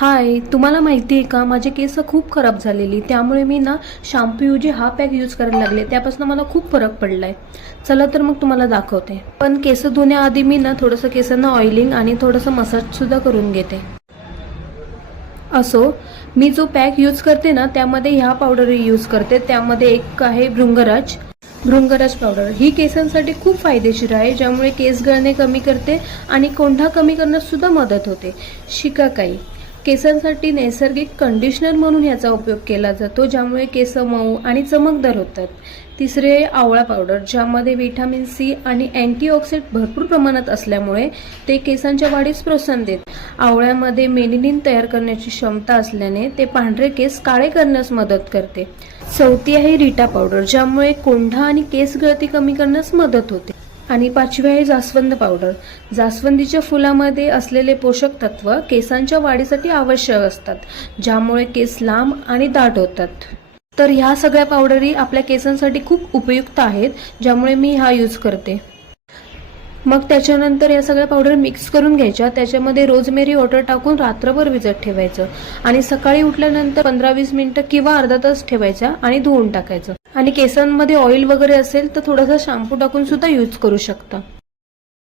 हाय, तुम्हाला माहिती आहे का माझे केस खूप खराब झालेली, त्यामुळे मी ना शॅम्पू हा पॅक यूज करायला लागले. त्यापासून मला खूप फरक पडलाय. चला तर मग तुम्हाला दाखवते. पण केस धुण्याआधी मी ना थोडंसं केसांना ऑइलिंग आणि थोडंसं मसाज सुद्धा करून घेते. असो, मी जो पॅक यूज करते ना त्यामध्ये ह्या पावडर यूज करते. त्यामध्ये एक आहे भृंगराज पावडर. ही केसांसाठी खूप फायदेशीर आहे, ज्यामुळे केस गळणे कमी करते आणि कोंढा कमी करण्यास सुद्धा मदत होते. शिकाकाई केसांसाठी नैसर्गिक कंडिशनर म्हणून याचा उपयोग केला जातो, ज्यामुळे केस मऊ आणि चमकदार होतात. तिसरे आहे आवळा पावडर, ज्यामध्ये व्हिटॅमिन सी आणि अँटीऑक्सिडंट भरपूर प्रमाणात असल्यामुळे ते केसांच्या वाढीस प्रोत्साहन देते. आवळ्यामध्ये मेलॅनिन तयार करण्याची क्षमता असल्याने ते पांढरे केस काळे करण्यास मदत करते. चौथी आहे रीटा पावडर, ज्यामुळे कोंढा आणि केस गळती कमी करण्यास मदत होते. आणि पाचवी आहे जास्वंद पावडर. जास्वंदीच्या फुलामध्ये असलेले पोषक तत्व केसांच्या वाढीसाठी आवश्यक असतात, ज्यामुळे केस लांब आणि दाट होतात. तर ह्या सगळ्या पावडरी आपल्या केसांसाठी खूप उपयुक्त आहेत, ज्यामुळे मी हा यूज करते. मग त्याच्यानंतर या सगळ्या पावडर मिक्स करून घ्यायच्या. त्याच्यामध्ये रोजमेरी वॉटर टाकून रात्रभर भिजत ठेवायचं आणि सकाळी उठल्यानंतर 15-20 मिनिटं किंवा अर्धा तास ठेवायचा आणि धुवून टाकायचं. आणि केसांमध्ये ऑइल वगैरे असेल तर थोडासा शॅम्पू टाकून सुद्धा यूज करू शकता.